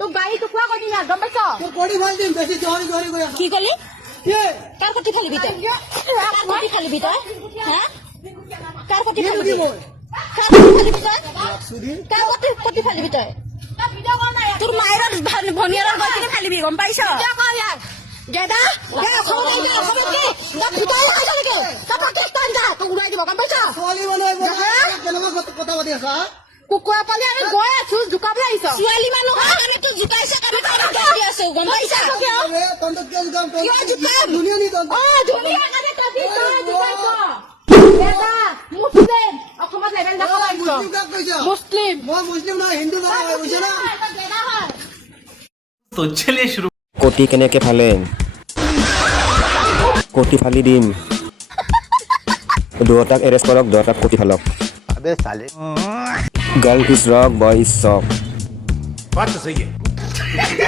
তোক গাড়ী টুকুৰা কৰি দিম গম পাইছ কি কলি কাৰ কটি ফালিবি তই কাৰ কটি ফালিবি তই হা কাৰ কটি ফালিবি তই তোৰ মায়েৰ ভনীয়েৰৰ গতি ফালিবি গম পাইছ গেদা উৰাই দিব গম পাইছ কুকুৰা পালি আমি গৈ আছো জোকাবলৈ আহিছ ছোৱালী মানুহ আমি তোক জোকাইছে আছো গম পাইছ অসমত লেভেল মুছলিম तो चलिए शुरू কটি কেনেকে ফালে কটি ফালি দিম দুটাক এৰেষ্ট কৰক দুটাক কটি ফালক अबे साले girl is rock boy is চক बात तो सही है